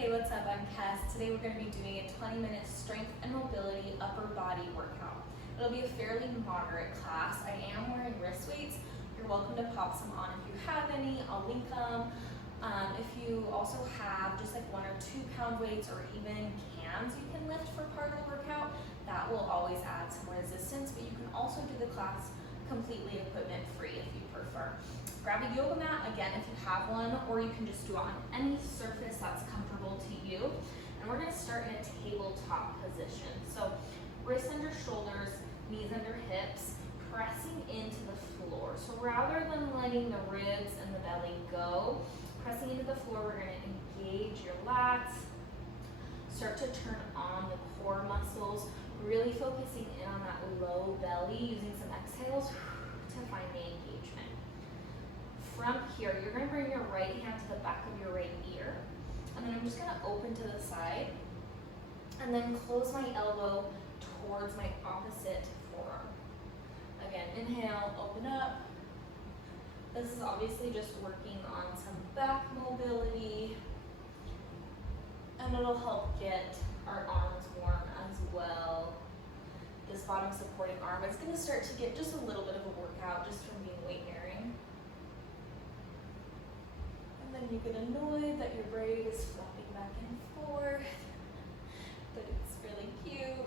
Hey, what's up? I'm Kes. Today we're going to be doing a 20-minute strength and mobility upper body workout. It'll be a fairly moderate class. I am wearing wrist weights. You're welcome to pop some on if you have any. I'll link them. If you also have just like 1 or 2 pound weights or even cans you can lift for part of the workout, that will always add some resistance, but you can also do the class completely equipment free if you prefer. Grab a yoga mat, again, if you have one, or you can just do it on any surface that's comfortable to you. And we're gonna start in a tabletop position. So wrists under shoulders, knees under hips, pressing into the floor. So rather than letting the ribs and the belly go, pressing into the floor, we're gonna engage your lats, start to turn on the core muscles, really focusing in on that low belly, using some exhales to find the engagement. From here, you're gonna bring your right hand to the back of your right ear, and then I'm just gonna open to the side, and then close my elbow towards my opposite forearm. Again, inhale, open up. This is obviously just working on some back mobility, and it'll help get our arms warm as well. This bottom supporting arm is gonna start to get just a little bit of a workout just from being weight bearing. And then you get annoyed that your braid is flopping back and forth, but it's really cute.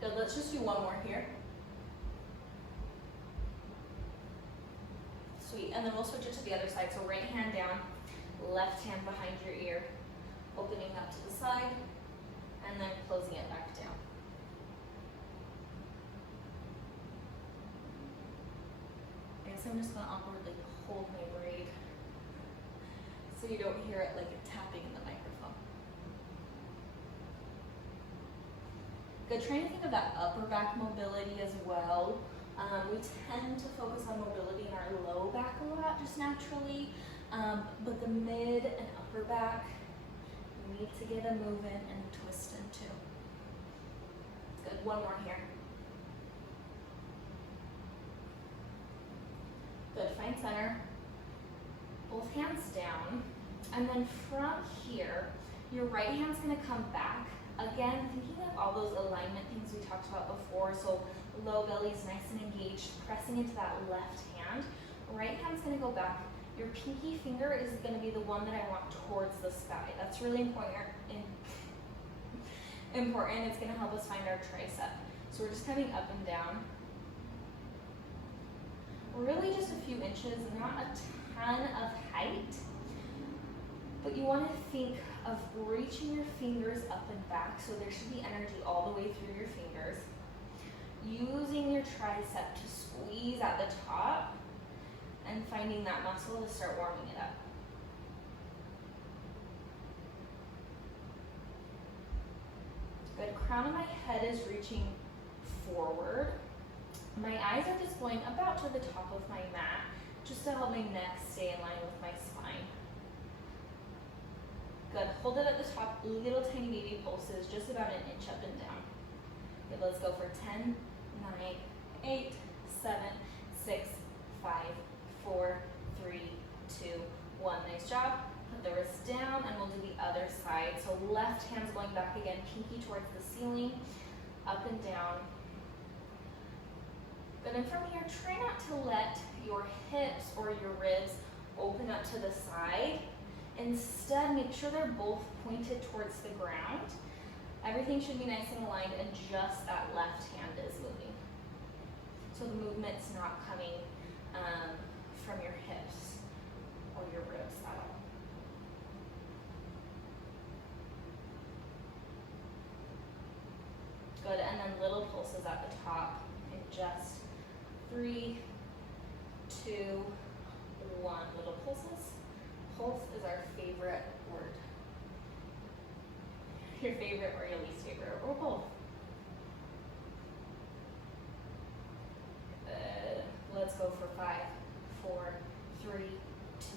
Good, let's just do one more here. Sweet, and then we'll switch it to the other side. So right hand down, left hand behind your ear, opening up to the side, and then closing it back down. I guess I'm just gonna awkwardly hold my braid so you don't hear it like tapping in the microphone. Good, trying to think of that upper back mobility as well. We tend to focus on mobility in our low back a lot, just naturally, but the mid and upper back, you need to get a moving and twisting too. Good, one more here. Good, find center. Both hands down, and then from here, your right hand's gonna come back. Again, thinking of all those alignment things we talked about before, so low belly is nice and engaged, pressing into that left hand. Right hand's gonna go back. Your pinky finger is gonna be the one that I want towards the sky. That's really important. It's gonna help us find our tricep. So we're just coming up and down. Really just a few inches, not a ton of height, but you wanna think of reaching your fingers up and back, so there should be energy all the way through your fingers. Using your tricep to squeeze at the top and finding that muscle to start warming it up. Good, crown of my head is reaching forward. My eyes are just going about to the top of my mat, just to help my neck stay in line with my spine. Good, hold it at the top, little tiny baby pulses, just about an inch up and down. Good, let's go for 10, 9, 8, 7, 6, 5, 4, 3, 2, 1. Nice job. Put the wrist down, and we'll do the other side. So left hand's going back again, pinky towards the ceiling, up and down. Good, and from here, try not to let your hips or your ribs open up to the side. Instead, make sure they're both pointed towards the ground. Everything should be nice and aligned, and just that left hand is moving. So the movement's not coming from your hips or your ribs at all. Good, and then little pulses at the top in just 3, 2, 1. Little pulses. Pulse is our favorite word. Your favorite or your least favorite, or both. Let's go for 5, 4, 3,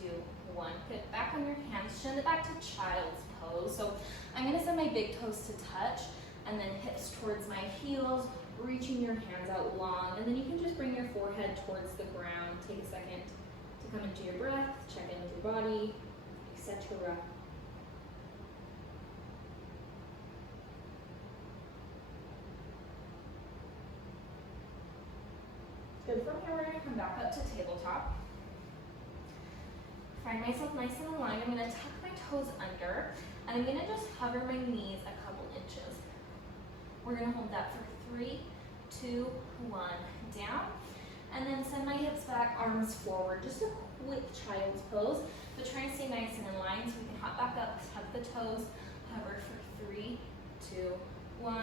2, 1. Good, back on your hands, shin it back to child's pose. So I'm gonna send my big toes to touch, and then hips towards my heels, reaching your hands out long, and then you can just bring your forehead towards the ground. Take a second to come into your breath, check into your body, etc. Good. From here, we're going to come back up to tabletop. Find myself nice and aligned. I'm going to tuck my toes under, and I'm going to just hover my knees a couple inches. We're going to hold that for 3, 2, 1, down, and then send my hips back, arms forward. Just a quick child's pose, but try and stay nice and in line so we can hop back up, tuck the toes, hover for 3, 2, 1,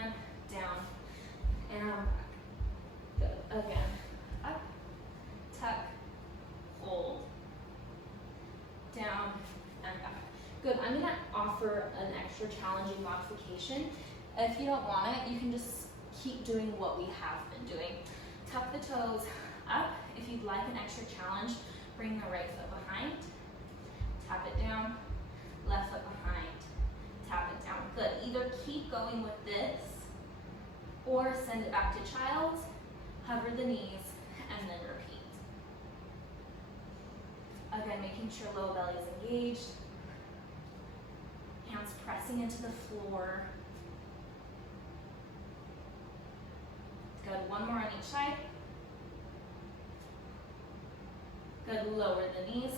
down, and back. Good. Again, up, tuck, hold, down, and back. Good. I'm going to offer an extra challenging modification. If you don't want it, you can just keep doing what we have been doing. Tuck the toes up. If you'd like an extra challenge, bring the right foot behind, tap it down, left foot behind, tap it down. Good. Either keep going with this or send it back to child's, hover the knees, and then repeat. Again, making sure low belly is engaged, hands pressing into the floor. Good. One more on each side. Good. Lower the knees.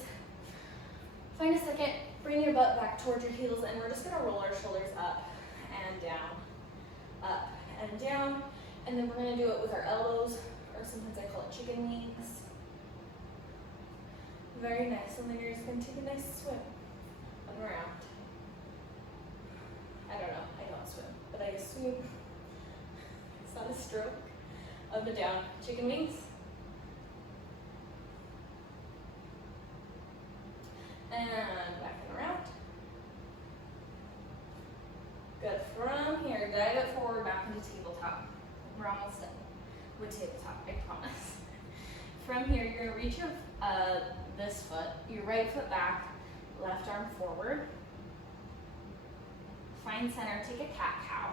Find a second. Bring your butt back towards your heels, and we're just going to roll our shoulders up and down, up and down. And then we're going to do it with our elbows, or sometimes I call it chicken wings. Very nice. And then you're just going to take a nice swim up and around. I don't know. I don't swim, but I swim. It's not a stroke. Up and down. Chicken wings. And back and around. Good. From here, dive it forward back into tabletop. We're almost done with tabletop, I promise. From here, you're going to reach your this foot, your right foot back, left arm forward. Find center, take a cat-cow.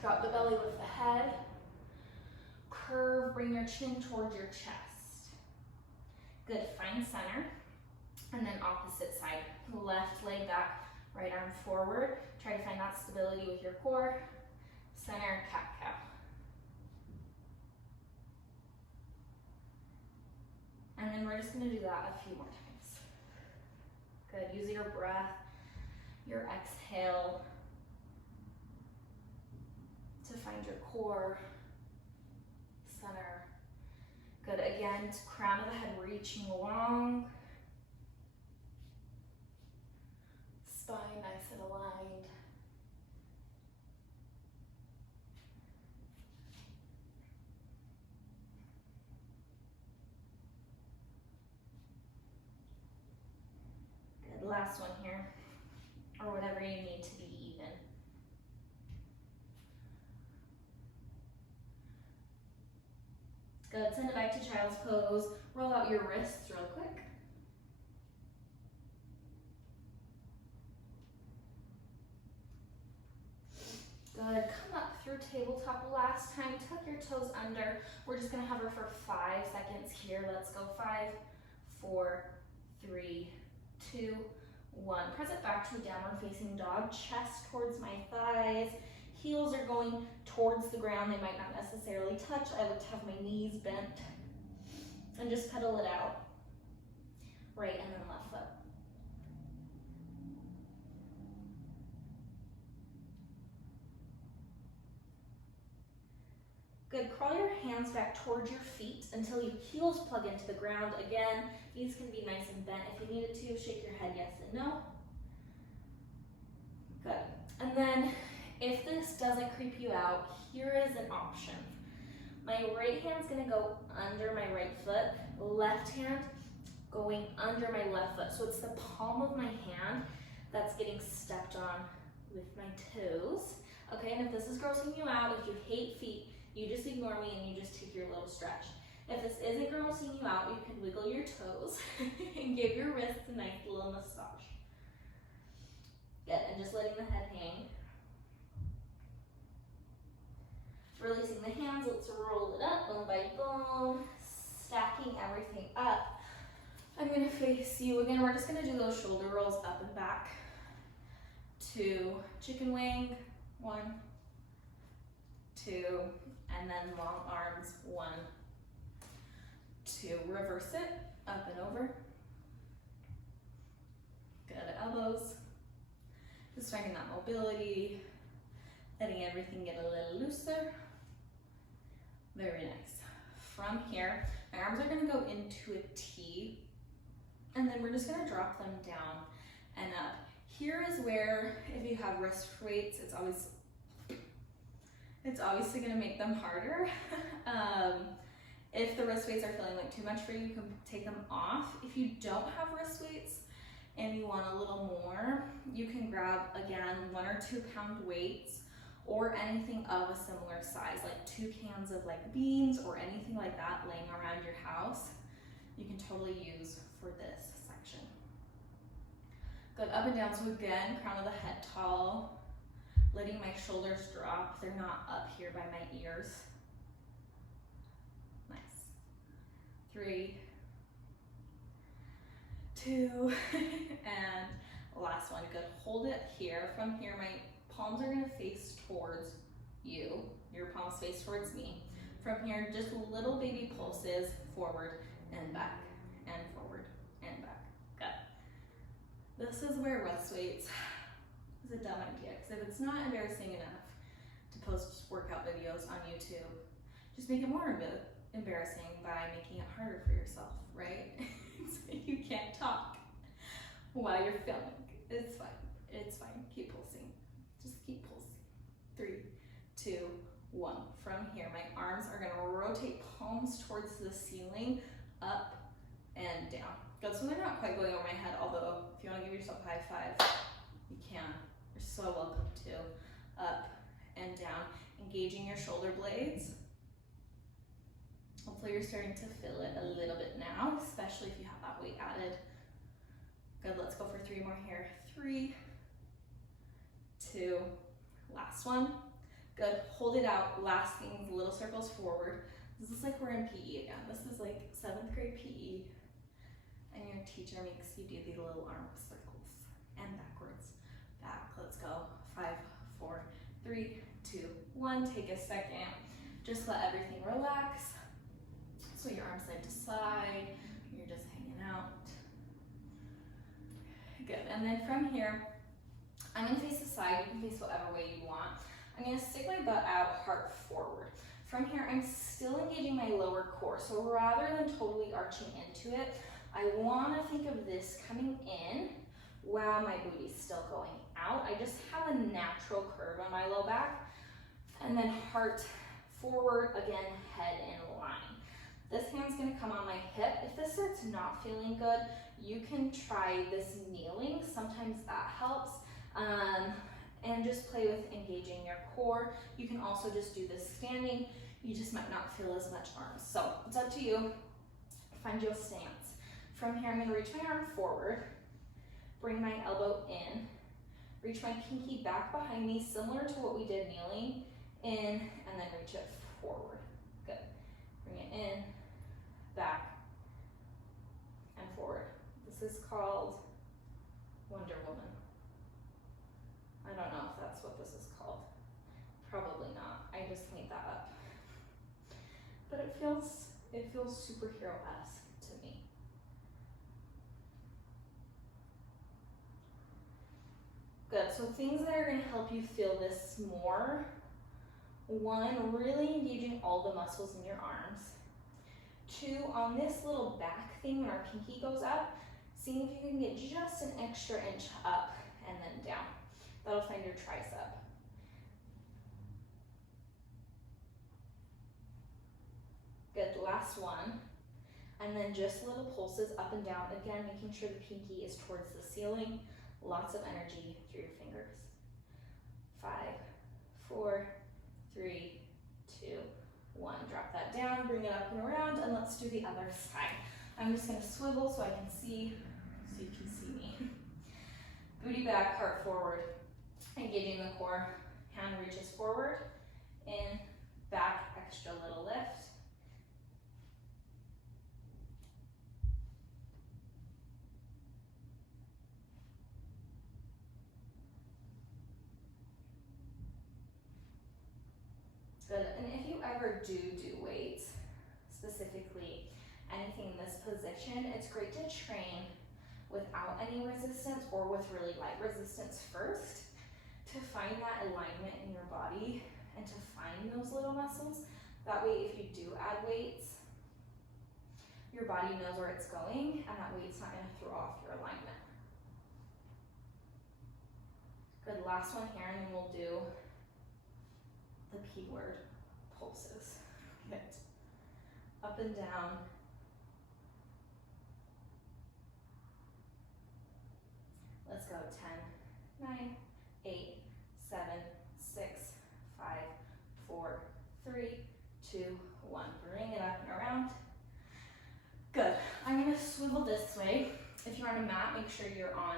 Drop the belly, lift the head. Curve, bring your chin towards your chest. Good. Find center. And then opposite side, left leg back, right arm forward. Try to find that stability with your core. Center, cat-cow. And then we're just going to do that a few more times. Good. Use your breath, your exhale to find your core, center. Good. Again, crown of the head reaching long. Spine nice and aligned. Good. Last one here, or whatever you need to be even. Good. Send it back to child's pose. Roll out your wrists real quick. Good. Come up through tabletop. Last time, tuck your toes under. We're just going to hover for 5 seconds here. Let's go. 5, 4, 3, 2, 1. Press it back to a downward facing dog. Chest towards my thighs. Heels are going towards the ground. They might not necessarily touch. I like to have my knees bent. And just pedal it out. Right and then left foot. Good. Crawl your hands back towards your feet until your heels plug into the ground. Again, knees can be nice and bent. If you needed to, shake your head yes and no. Good. And then, if this doesn't creep you out, here is an option. My right hand's gonna go under my right foot, left hand going under my left foot. So it's the palm of my hand that's getting stepped on with my toes. Okay, and if this is grossing you out, if you hate feet, you just ignore me and you just take your little stretch. If this isn't grossing you out, you can wiggle your toes and give your wrists a nice little massage. Good, and just letting the head hang. Releasing the hands, let's roll it up, bone by bone, stacking everything up. I'm gonna face you. Again, we're just gonna do those shoulder rolls up and back. 2, chicken wing, 1, 2, and then long arms, 1, 2. Reverse it, up and over. Good, elbows. Just finding that mobility, letting everything get a little looser. Very nice. From here, my arms are gonna go into a T, and then we're just gonna drop them down and up. Here is where, if you have wrist weights, it's obviously gonna make them harder. If the wrist weights are feeling like too much for you, you can take them off. If you don't have wrist weights and you want a little more, you can grab, again, 1 or 2 pound weights or anything of a similar size, like 2 cans of like beans or anything like that laying around your house. You can totally use for this section. Good, up and down. So again, crown of the head tall, letting my shoulders drop. They're not up here by my ears. Nice. 3, 2, and last one. Good, hold it here. From here, my palms are gonna face towards you. Your palms face towards me. From here, just little baby pulses forward and back, and forward and back. Good. This is where wrist weights is a dumb idea, because if it's not embarrassing enough to post workout videos on YouTube, just make it more embarrassing by making it harder for yourself, right? So you can't talk while you're filming. It's fine. It's fine. Keep pulsing. Just keep pulsing. 3, 2, 1. From here, my arms are gonna rotate palms towards the ceiling, up and down. Good, so they're not quite going over my head, although if you wanna give yourself a high five, you can. You're so welcome to. Up and down, engaging your shoulder blades. Hopefully you're starting to feel it a little bit now, especially if you have that weight added. Good, let's go for 3 more here. 3, 2, last one. Good, hold it out, last thing, little circles forward. This is like we're in PE again. This is like 7th grade PE, and your teacher makes you do these little arm circles and backwards. Back, let's go. 5, 4, 3, 2, 1. Take a second. Just let everything relax. So your arms side to side, you're just hanging out. Good, and then from here, I'm gonna face the side. You can face whatever way you want. I'm gonna stick my butt out, heart forward. From here, I'm still engaging my lower core. So rather than totally arching into it, I wanna think of this coming in while my booty's still going out. I just have a natural curve on my low back. And then heart forward, again, head in line. This hand's gonna come on my hip. If this starts not feeling good, you can try this kneeling. Sometimes that helps. And just play with engaging your core. You can also just do this standing. You just might not feel as much arms. So it's up to you. Find your stance. From here, I'm gonna reach my arm forward, bring my elbow in, reach my pinky back behind me, similar to what we did kneeling, in, and then reach it forward. Good. Bring it in, back, and forward. This is called Wonder Woman. I don't know if that's what this is called. Probably not. I just made that up. But it feels superhero-esque to me. Good. So things that are going to help you feel this more. 1, really engaging all the muscles in your arms. 2, on this little back thing when our pinky goes up, seeing if you can get just an extra inch up and then down. That'll find your tricep. Good, last one. And then just little pulses up and down. Again, making sure the pinky is towards the ceiling. Lots of energy through your fingers. 5, 4, 3, 2, 1. Drop that down, bring it up and around, and let's do the other side. I'm just gonna swivel so I can see, so you can see me. Booty back, heart forward. Engaging the core, hand reaches forward, in, back, extra little lift. Good, and if you ever do weights, specifically anything in this position, it's great to train without any resistance or with really light resistance first to find that alignment in your body and to find those little muscles. That way, if you do add weights, your body knows where it's going and that weight's not gonna throw off your alignment. Good, last one here, and then we'll do the P word pulses. Good. Up and down. Let's go, 10, 9, 8, 7, 6, 5, 4, 3, 2, 1. Bring it up and around. Good. I'm gonna swivel this way. If you're on a mat, make sure you're on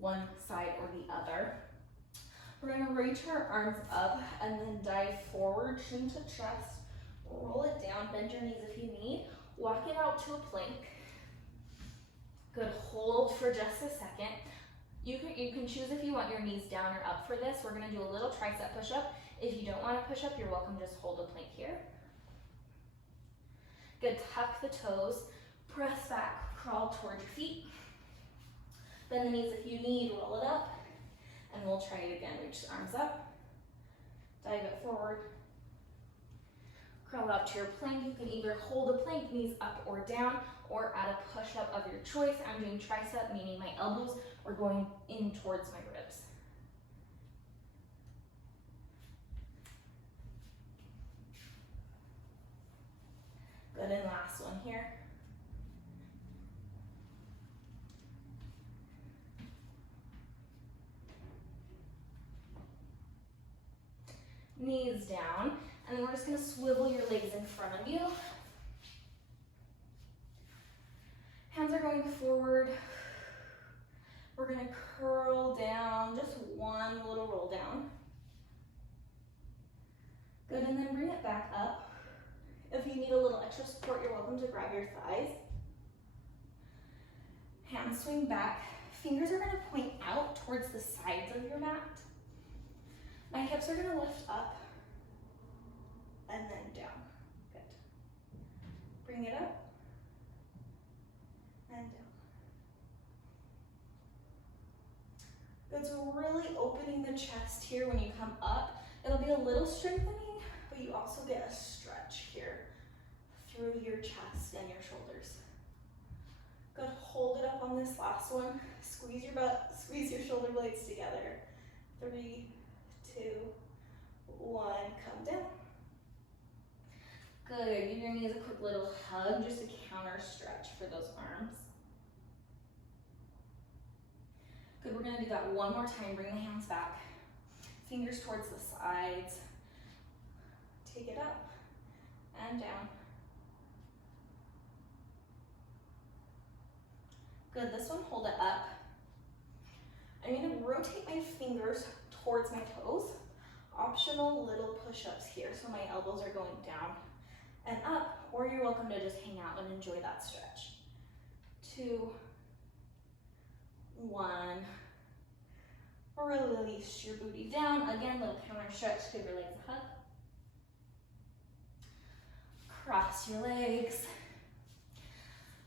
one side or the other. We're gonna reach our arms up and then dive forward, chin to chest, roll it down, bend your knees if you need, walk it out to a plank. Good, hold for just a second. You can choose if you want your knees down or up for this. We're gonna do a little tricep push-up. If you don't wanna push up, you're welcome to just hold a plank here. Good, tuck the toes, press back, crawl toward your feet. Bend the knees if you need, roll it up. And we'll try it again, reach the arms up, dive it forward, crawl out to your plank. You can either hold a plank, knees up or down, or add a push-up of your choice. I'm doing tricep, meaning my elbows are going in towards my ribs. Good, and last one here. Knees down, and then we're just gonna swivel your legs in front of you. Hands are going forward. We're gonna curl down, just one little roll down. Good, and then bring it back up. If you need a little extra support, you're welcome to grab your thighs. Hands swing back. Fingers are gonna point out towards the sides of your mat. My hips are gonna lift up and then down. Good. Bring it up and down. Good, so really opening the chest here when you come up. It'll be a little strengthening, but you also get a stretch here through your chest and your shoulders. Good, hold it up on this last one. Squeeze your butt, squeeze your shoulder blades together. 3, 2, 1, come down. Good, give your knees a quick little hug, just a counter stretch for those arms. Good, we're gonna do that one more time. Bring the hands back, fingers towards the sides. Take it up and down. Good, this one, hold it up. I'm gonna rotate my fingers towards my toes. Optional little push-ups here, so my elbows are going down and up, or you're welcome to just hang out and enjoy that stretch. 2, 1. Release your booty down. Again, little counter stretch, give your legs a hug. Cross your legs.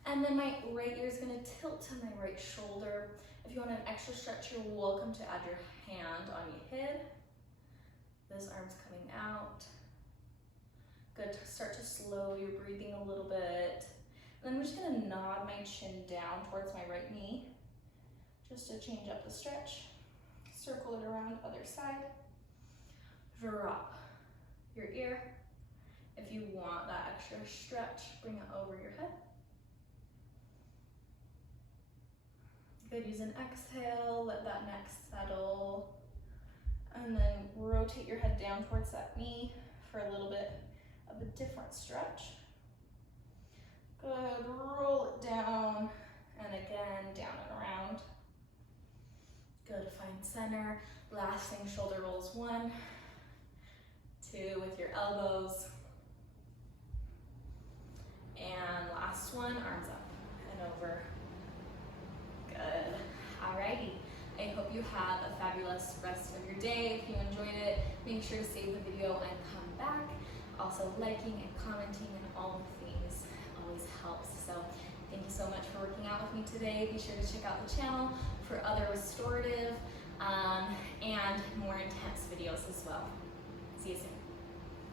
And then my right ear is gonna tilt to my right shoulder. If you want an extra stretch, you're welcome to add your hand on your head. This arm's coming out. Good, start to slow your breathing a little bit. And then I'm just gonna nod my chin down towards my right knee, just to change up the stretch. Circle it around other side. Drop your ear. If you want that extra stretch, bring it over your head. Good, use an exhale, let that neck settle. And then rotate your head down towards that knee for a little bit of a different stretch. Good, roll it down, and again, down and around. Good, find center. Last thing, shoulder rolls. 1, 2 with your elbows. And last one, arms up and over. Good, alrighty. I hope you have a fabulous rest of your day. If you enjoyed it, make sure to save the video and come back. back. Also liking and commenting and all the things always helps. So thank you so much for working out with me today. Be sure to check out the channel for other restorative and more intense videos as well. See you soon.